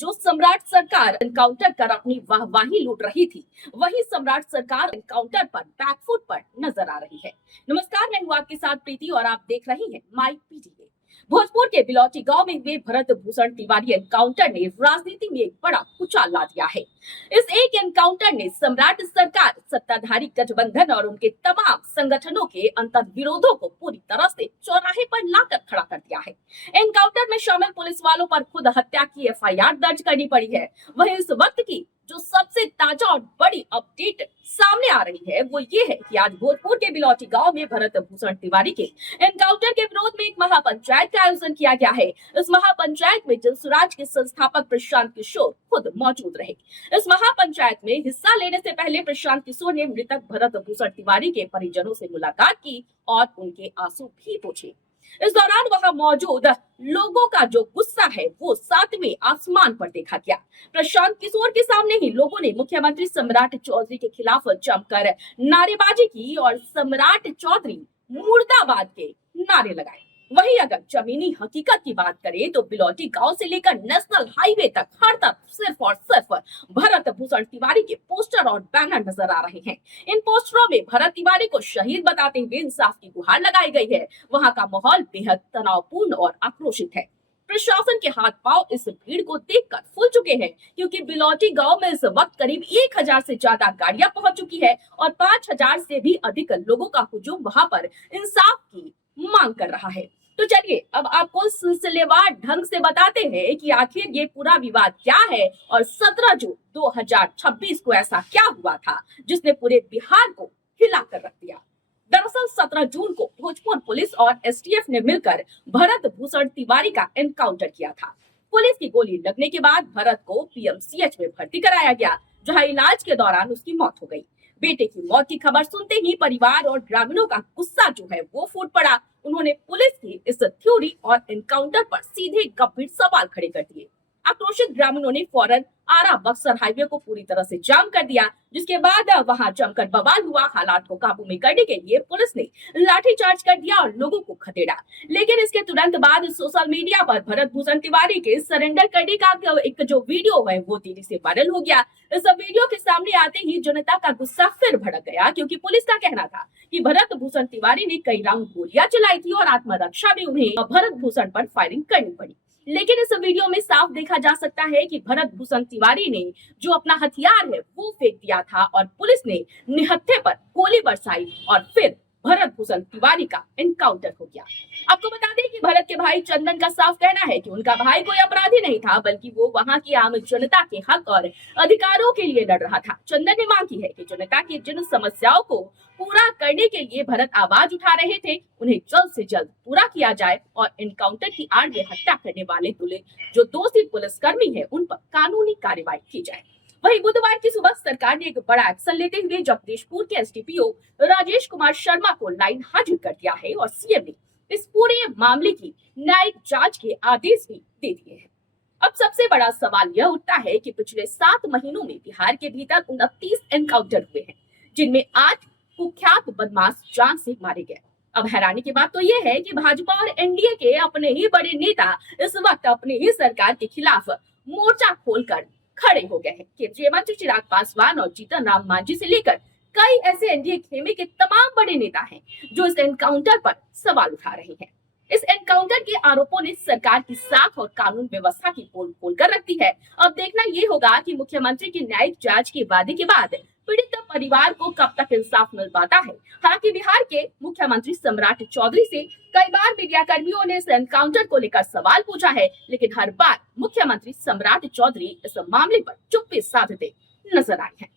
जो सम्राट सरकार एनकाउंटर कर अपनी वाहवाही लूट रही थी, वही सम्राट सरकार एनकाउंटर पर बैकफुट पर नजर आ रही है। नमस्कार, मैं हूँ आपके साथ प्रीति और आप देख रही हैं माई पीटीए। भोजपुर के बिलौटी गांव में हुए भरत भूषण तिवारी एनकाउंटर ने राजनीति में एक बड़ा उछाल ला दिया है। इस एक एनकाउंटर ने सम्राट सरकार, सत्ताधारी गठबंधन और उनके तमाम संगठनों के अंतर विरोधों को पूरी तरह से चौराहे पर लाकर खड़ा कर दिया है। एनकाउंटर में शामिल पुलिस वालों पर खुद हत्या की एफआईआर दर्ज करनी पड़ी है। वहीं इस वक्त की जो सबसे ताजा और बड़ी अपडेट सामने आ रही है वो ये है कि आज भोजपुर के बिलौटी गांव में भरत भूषण तिवारी के एनकाउंटर के विरोध में एक महापंचायत का आयोजन किया गया है। इस महापंचायत में जनसुराज के संस्थापक प्रशांत किशोर खुद मौजूद रहे। इस महापंचायत में हिस्सा लेने से पहले प्रशांत किशोर ने मृतक भरत भूषण तिवारी के परिजनों से मुलाकात की और उनके आंसू भी पूछे। इस दौरान वहां मौजूद लोगों का जो गुस्सा है वो सातवें आसमान पर देखा गया। प्रशांत किशोर के सामने ही लोगों ने मुख्यमंत्री सम्राट चौधरी के खिलाफ जमकर नारेबाजी की और सम्राट चौधरी मुर्दाबाद के नारे लगाए। वहीं अगर जमीनी हकीकत की बात करें तो बिलौटी गांव से लेकर नेशनल हाईवे तक हर तरफ सिर्फ और सिर्फ भरत भूषण तिवारी के पोस्टर और बैनर नजर आ रहे हैं। इन पोस्टरों में भरत तिवारी को शहीद बताते हुए इंसाफ की गुहार लगाई गई है। वहां का माहौल बेहद तनावपूर्ण और आक्रोशित है। प्रशासन के हाथ पांव इस भीड़ को देखकर फूल चुके हैं, क्योंकि बिलौटी गांव में इस वक्त करीब 1000 से ज्यादा गाड़ियां पहुंच चुकी है और 5000 से भी अधिक लोगों का हुजूम वहां पर इंसाफ की मांग कर रहा है। तो चलिए अब आपको सिलसिलेवार ढंग से बताते हैं कि आखिर ये पूरा विवाद क्या है और 17 जून 2026 को ऐसा क्या हुआ था जिसने पूरे बिहार को हिला कर रख दिया। दरअसल 17 जून को भोजपुर पुलिस और एसटीएफ ने मिलकर भरत भूषण तिवारी का एनकाउंटर किया था। पुलिस की गोली लगने के बाद भरत को पीएमसीएच में भर्ती कराया गया, जहां इलाज के दौरान उसकी मौत हो गई। बेटे की मौत की खबर सुनते ही परिवार और ग्रामीणों का गुस्सा जो है वो फूट पड़ा। उन्होंने पुलिस की इस थ्योरी और एनकाउंटर पर सीधे गंभीर सवाल खड़े कर दिए। आक्रोशित ग्रामीणों ने फौरन आरा बक्सर हाईवे को पूरी तरह से जाम कर दिया, जिसके बाद वहां जमकर बवाल हुआ। हालात को काबू में करने के लिए पुलिस ने लाठीचार्ज कर दिया और लोगों को खदेड़ा। लेकिन इसके तुरंत बाद सोशल मीडिया पर भरत भूषण तिवारी के सरेंडर करने का एक जो वीडियो है वो तेजी से वायरल हो गया। इस वीडियो के सामने आते ही जनता का गुस्सा फिर भड़क गया, क्योंकि पुलिस का कहना था कि भरत भूषण तिवारी ने कई राउंड गोलियां चलाई थी और आत्मरक्षा में उन्हें भरत भूषण पर फायरिंग करनी पड़ी। लेकिन इस वीडियो में साफ देखा जा सकता है कि भरत भूषण तिवारी ने जो अपना हथियार है वो फेंक दिया था और पुलिस ने निहत्थे पर गोली बरसाई और फिर भरत भूषण तिवारी का एनकाउंटर हो गया। आपको बता दें कि भरत के भाई चंदन का साफ कहना है कि उनका भाई कोई अपराधी नहीं था, बल्कि वो वहां की आम जनता के हक और अधिकारों के लिए लड़ रहा था। चंदन ने मांग की है कि जनता की जिन समस्याओं को पूरा करने के लिए भरत आवाज उठा रहे थे, उन्हें जल्द से जल्द पूरा किया जाए और एनकाउंटर की आड़ में हत्या करने वाले जो दोषी पुलिसकर्मी है उन पर कानूनी कार्रवाई की जाए। वहीं बुधवार की सुबह सरकार ने एक बड़ा एक्शन लेते हुए जगदीशपुर के एसडीपीओ राजेश कुमार शर्मा को लाइन हाजिर कर दिया है और सीएम ने इस पूरे मामले की न्यायिक जांच के आदेश भी दे दिए हैं। अब सबसे बड़ा सवाल यह उठता है कि पिछले 7 महीनों में बिहार के भीतर 29 एनकाउंटर हुए हैं, जिनमें 8 कुख्यात बदमाश जान से मारे गए। अब हैरानी की बात तो यह है कि भाजपा और एनडीए के अपने ही बड़े नेता इस वक्त अपनी ही सरकार के खिलाफ मोर्चा खोलकर खड़े हो गए हैं। केंद्रीय मंत्री चिराग पासवान और जीतन राम मांझी से लेकर कई ऐसे एनडीए खेमे के तमाम बड़े नेता हैं जो इस एनकाउंटर पर सवाल उठा रहे हैं। इस एनकाउंटर के आरोपों ने सरकार की साख और कानून व्यवस्था की पोल खोल कर रख दी है। अब देखना ये होगा कि मुख्यमंत्री की न्यायिक जांच के वादे के बाद पीड़ित परिवार को कब तक इंसाफ मिल पाता है। हालांकि बिहार के मुख्यमंत्री सम्राट चौधरी से कई बार मीडिया कर्मियों ने इस एनकाउंटर को लेकर सवाल पूछा है, लेकिन हर बार मुख्यमंत्री सम्राट चौधरी इस मामले पर चुप्पी साधते नजर आए हैं।